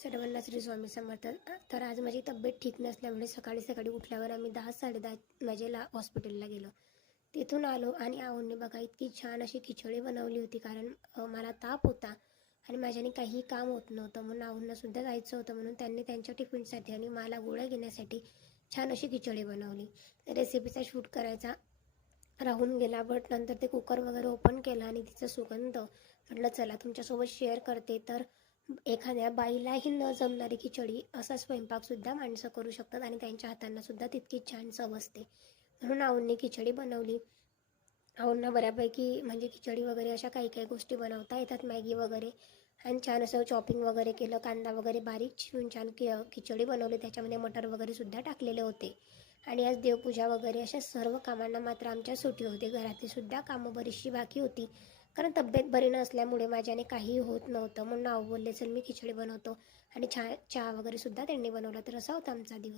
सर्वांना श्री स्वामी समर्थ. तर आज माझी तब्येत ठीक नसल्यामुळे सकाळी सकाळी उठल्यावर आम्ही 10-10:30 वाजेला हॉस्पिटलला गेलो. तिथून आलो आणि आऊंनी बघा इतकी छान अशी खिचडी बनवली होती. कारण मला ताप होता आणि माझ्याने काही काम होत नव्हतं, म्हणून आऊंनासुद्धा जायचं होतं, म्हणून त्यांनी त्यांच्या टिफिनसाठी आणि मला गोळ्या घेण्यासाठी छान अशी खिचडी बनवली. रेसिपीचा शूट करायचा राहून गेला, बट नंतर ते कुकर वगैरे ओपन केला आणि तिचा सुगंध म्हटलं चला तुमच्यासोबत शेअर करते. तर एखाद्या बाईलाही न जमणारी खिचडी असा स्वयंपाकसुद्धा माणसं करू शकतात आणि त्यांच्या हातांनासुद्धा तितकी छान चव असते. म्हणून आऊंनी खिचडी बनवली. आऊंना बऱ्यापैकी म्हणजे खिचडी वगैरे अशा काही काही गोष्टी बनवता येतात, मॅगी वगैरे. आणि छान असं चॉपिंग वगैरे केलं, कांदा वगैरे बारीक चिरून छान खिचडी बनवली. त्याच्यामध्ये मटर वगैरे सुद्धा टाकलेले होते. आणि आज देवपूजा वगैरे अशा सर्व कामांना मात्र आमच्या सुट्टी होती. घरातली सुद्धा कामं बरीचशी बाकी होती, कारण तब्येत बरी नसल्यामुळे माझ्याने काही होत नव्हतं. म्हणून आऊ बोलले चल मी खिचडी बनवतो आणि चहा वगैरे सुद्धा त्यांनी बनवला. तर असा होता आमचा दिवस.